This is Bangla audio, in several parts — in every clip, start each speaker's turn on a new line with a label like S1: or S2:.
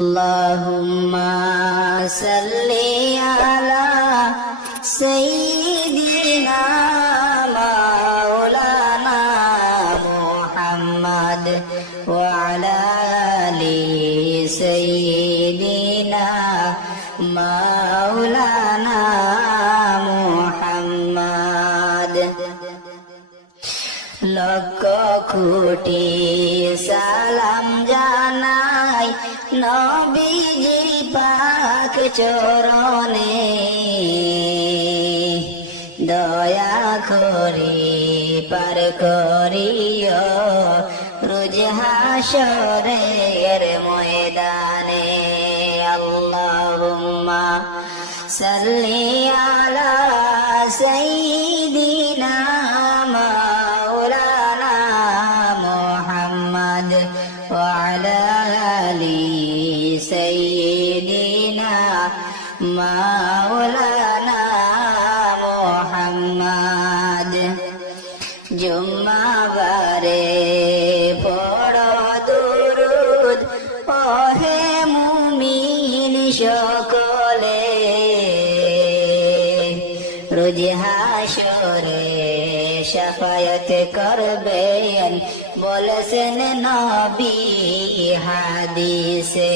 S1: اللهم صل على سيدنا مولانا محمد وعلى آل سيدنا مولانا محمد লক্ষ কোটি সালাম জানাই নবীজির পাক চরণে দয়া করি পার করিও রোজ হাসরের ময়দানে। আল্লাহুম্মা সাল্লি আলা মাওলানা মুহাম্মদ। জুম্মাবারে পড় দুরুদ, ওহে মুমিন সকলে। রোজ হাসরে শাফায়াত করবেন, বলেছেন নবী হাদিসে।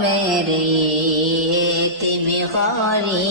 S1: জনমেরে তুমি হরি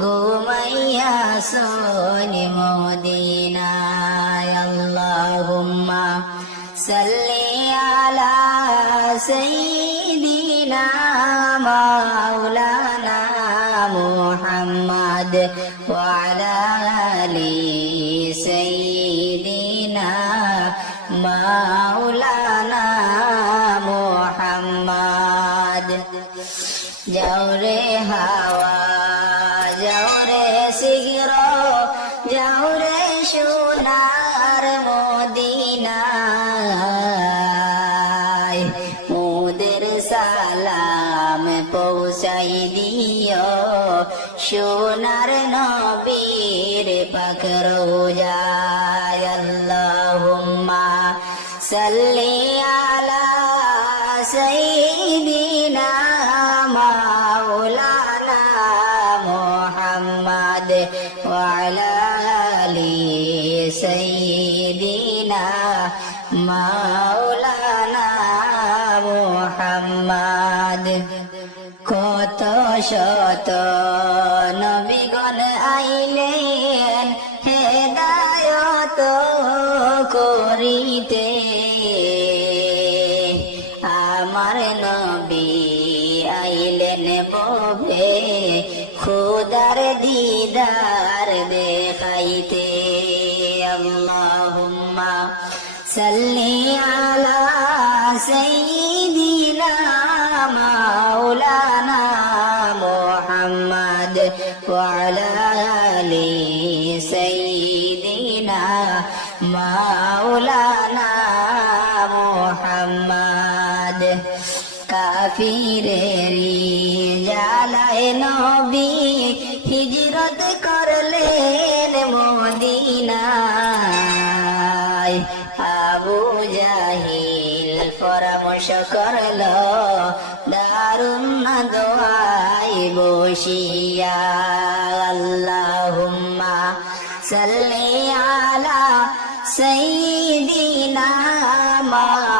S1: ঘুমাইয়া সোনি মদিনায়। আল্লাহুম্মা সাল্লি আলা সাইয়্যিদিনা মাওলানা মুহাম্মদ ওয়া আলা আলি পৌঁছাই দিও সোনার নবীর পাখর যায় আল্লাহুম্মা সাল্লি আলা সাইয়্যিদিনা মাওলানা মুহাম্মদ ওয়া আলা আলি সাইয়্যিদিনা মাওলানা শত নবীগণ আইলেন, হেদায়ত করিতে। আমার নবী আইলেন ববে, খুদার দিদার দেখাইতে। আল্লাহুম্মা সাল্লি আলা সাইয়্যিদিনা ওয়া আলা আলি সাইয়্যিদিনা মাওলানা মুহাম্মদ কাফিরেরি জালায় নবী হিজরত করলেন মদিনায়। আবু জাহিল পরামর্শ করল দারুণ দোয়াই বসিয়া আল্লাহুম্মা সাল্লি আলা সাইয়্যিদিনা মা